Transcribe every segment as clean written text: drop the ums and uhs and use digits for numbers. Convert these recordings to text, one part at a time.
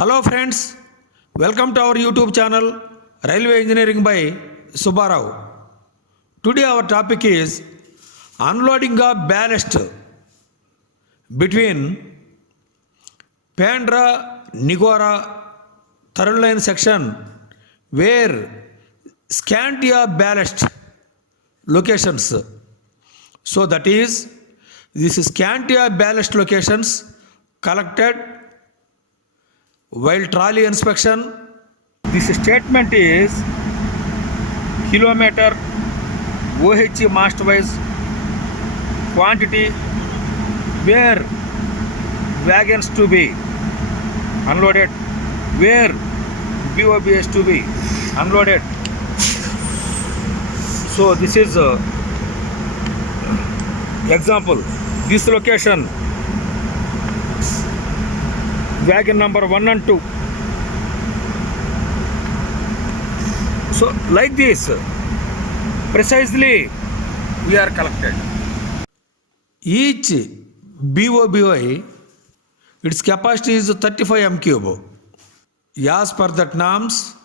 Hello friends, welcome to our YouTube channel Railway Engineering by Subbarao. Today our topic is unloading of ballast between Pandra Nigora third line section where scanty of ballast locations. So that is this scanty of ballast locations collected while trolley inspection. This statement is kilometer OH mast wise quantity where wagons to be unloaded, where BOB is to be unloaded. So this is example. This location, wagon number 1 and 2. So like this, precisely we are collected. Each BOBY, its capacity is 35 m cube. As per that norms,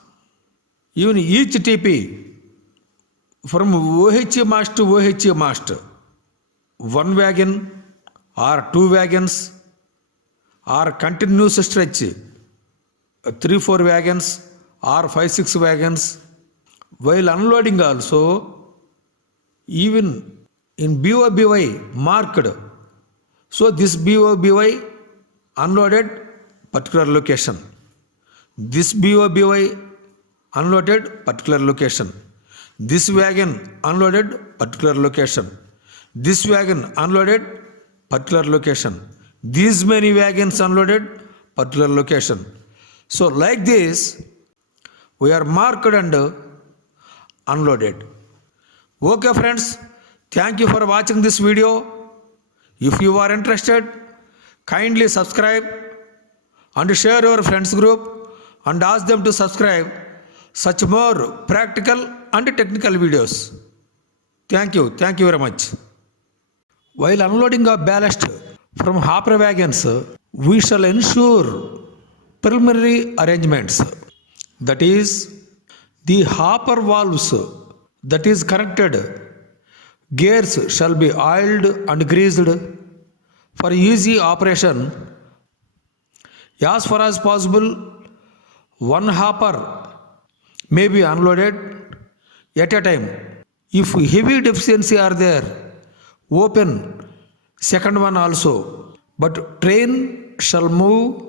even each TP from OH mast to OH mast, one wagon or two wagons or continuous stretch, 3-4 wagons or 5-6 wagons, while unloading also, even in BOBY marked. So this BOBY unloaded particular location. This BOBY unloaded particular location. This wagon unloaded particular location. This wagon unloaded particular location. These many wagons unloaded particular location. So like this, we are marked and unloaded. Okay friends, thank you for watching this video. If you are interested, kindly subscribe and share your friends group and ask them to subscribe such more practical and technical videos. Thank you very much. While unloading of ballast from hopper wagons, we shall ensure preliminary arrangements. That is, the hopper valves that is connected, gears shall be oiled and greased for easy operation. As far as possible, one hopper may be unloaded at a time. If heavy deficiency are there, open second one also, but train shall move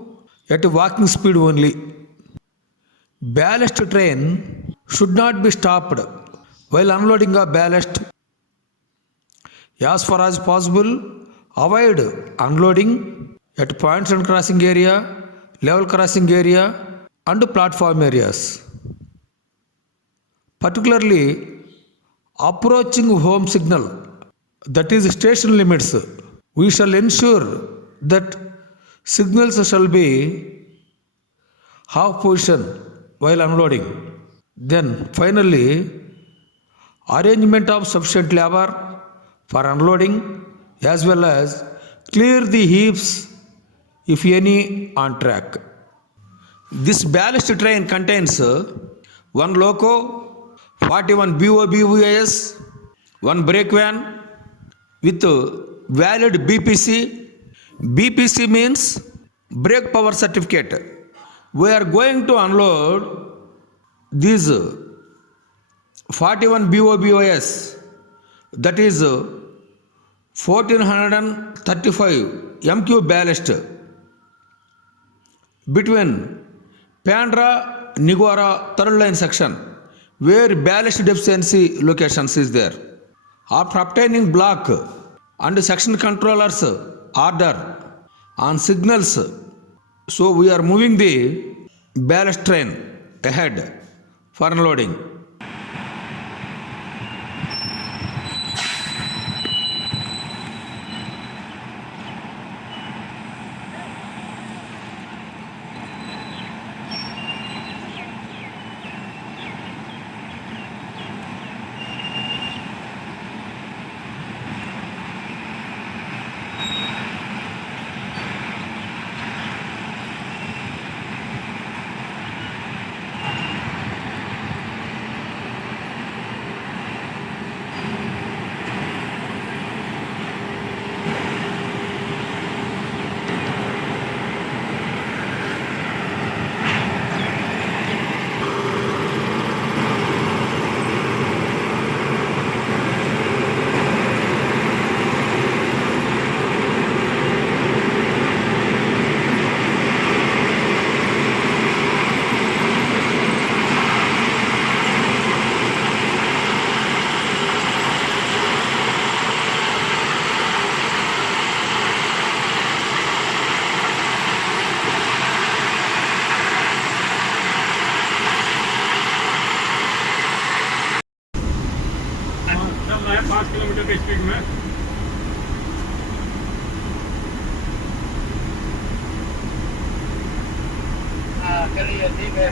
at walking speed only. Ballast train should not be stopped while unloading of ballast. As far as possible, avoid unloading at points and crossing area, level crossing area and platform areas. Particularly approaching home signal, that is station limits, we shall ensure that signals shall be half position while unloading. Then finally, arrangement of sufficient labor for unloading as well as clear the heaps if any on track. This ballast train contains one loco, 41 BOBUAS, one brake van with valid BPC. BPC means brake power certificate. We are going to unload these 41 BOBOS, that is 1435 MQ ballast between Pandra Nigora third line section where ballast deficiency locations is there. After obtaining block and section controllers order on signals, so we are moving the ballast train ahead for unloading. Speed में। हाँ चलिए ठीक है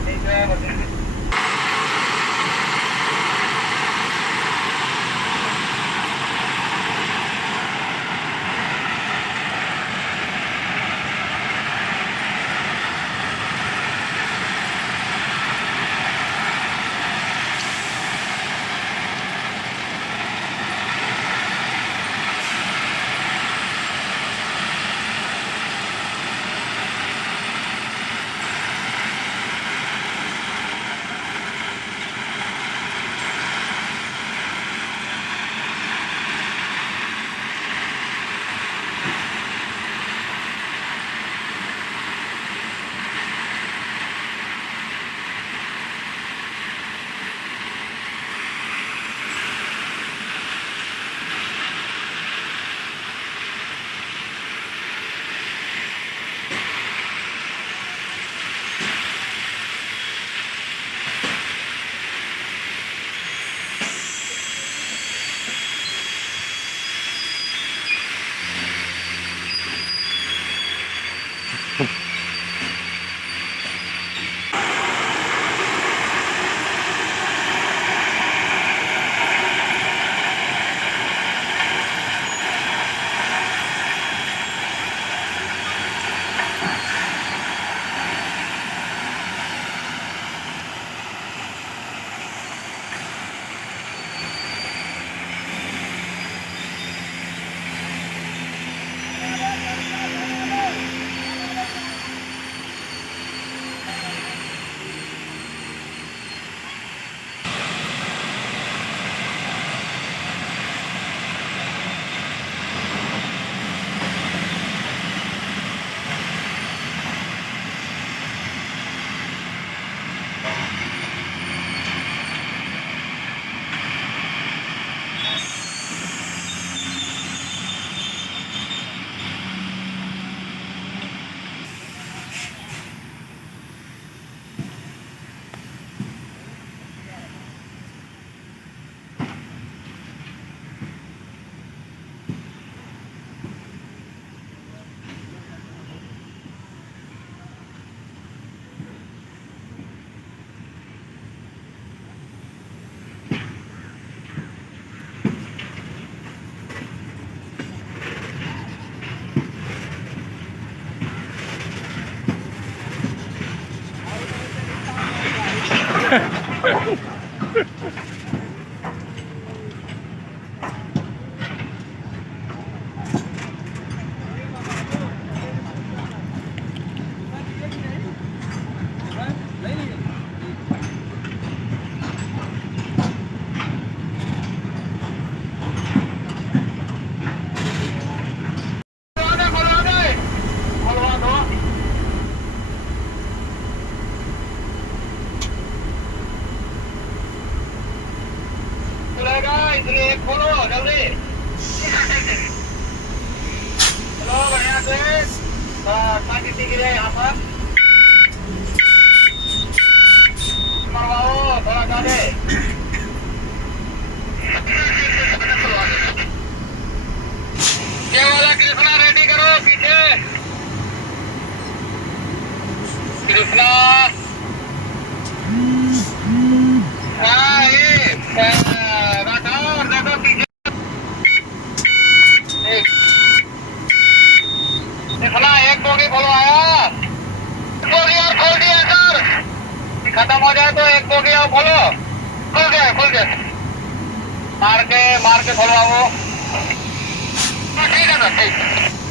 इसलिए खोलो जल्दी चलो बढ़िया से ताकि टिक जाए यहाँ पर मरवाओ थोड़ा ज्यादा ये वाला कृष्णा रेडी करो पीछे कृष्णा हाँ ये एक बोगी खोलो आया बोगी और खोल दिया सर खत्म हो जाए तो एक बोगी और खोलो खुल गया मार के खोलो वो ठीक है सर ठीक